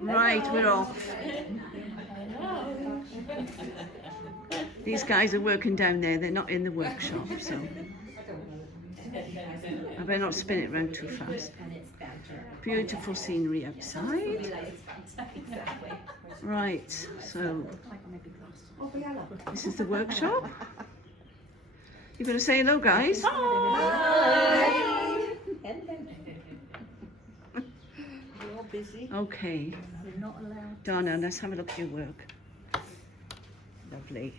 Right, we're off. These guys are working down there. They're not in the workshop, so I better not spin it around too fast. Beautiful scenery outside. Right, so this is the workshop. You're going to say hello, guys? Hi! We're all busy. Okay. We're not allowed. Donna, let's have a look at your work. Lovely.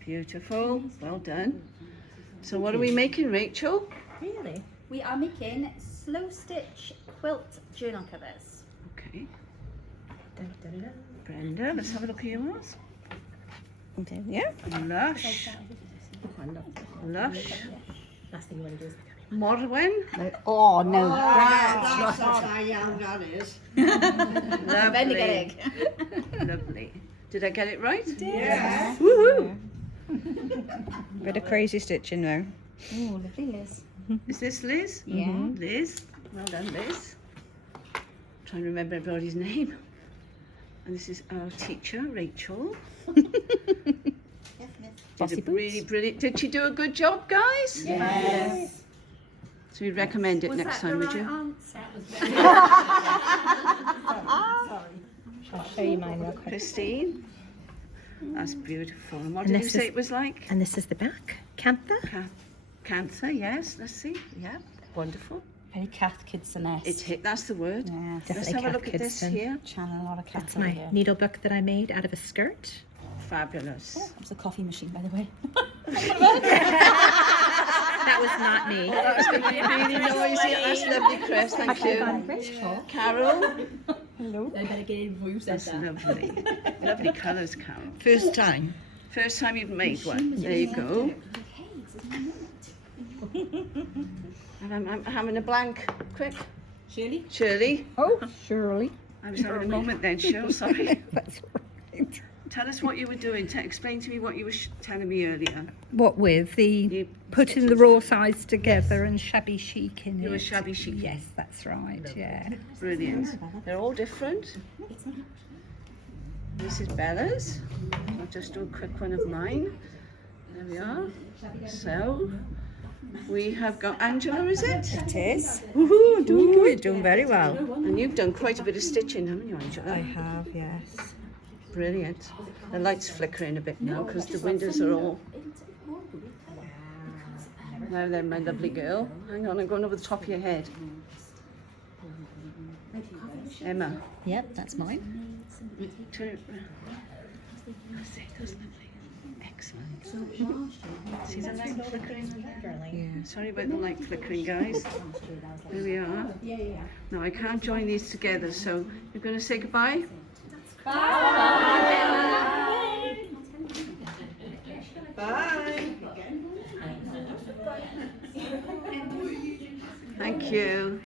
Beautiful. Well done. So what are we making, Rachel? Really? We are making slow stitch quilt journal covers. Okay. Brenda, let's have a look at yours. Okay, yeah. Lush. Lush. Last thing you want to do is Morwen. Oh no, That's how young that is. Vinegar egg. Lovely. Did I get it right? Yeah. Woohoo! Bit of crazy stitching though. Oh, lovely, Liz. Is this Liz? Yeah. Liz. Well done, Liz. Trying to remember everybody's name. And this is our teacher, Rachel. Did a really brilliant. Did she do a good job, guys? Yes. So you'd recommend it Was next that time, the would right you? answer? I'll show you mine real quick. Christine. That's beautiful. And what And did you this say is- it was like? And this is the back. Cantha. Cancer, yes. Let's see. Yeah, wonderful. Very Cath Kidston-esque. It's hit. That's the word. Yes. Let's Definitely have a Cath look at this Kidston. here. Channel a lot of Cath That's over my here. needle book that I made out of a skirt. Fabulous. That was a coffee machine, by the way. That was not me. That was going to be really noisy. That's lovely, Chris. Thank you. Carol. Hello. I better get in before you said That's lovely. Lovely colours, Carol. First time. First time you've made one. There you go. And I'm having a blank. Quick. Shirley? Shirley. Oh, Shirley. I was having a moment then, Shirley. Sorry. That's right. Tell us what you were doing. Explain to me what you were telling me earlier. What with the You putting the raw sides together and shabby chic in it? You were shabby chic. Yes, that's right. Yeah. Brilliant. They're all different. This is Bella's. I'll just do a quick one of mine. There we are. So, we have got Angela, is it? It is. Woohoo, doing Ooh, you're good. doing very well. And you've done quite a bit of stitching, haven't you, I Angela? have, yes. Brilliant. The light's flickering a bit now because the windows are all... Now then, my lovely girl. Hang on, I'm going over the top of your head. Emma. Yep, that's mine. Turn it round. That's it, that's lovely. Excellent. See the light flickering? Yeah. Sorry about the light flickering, guys. There we are. Now I can't join these together, so you're going to say goodbye? Bye. Thank you.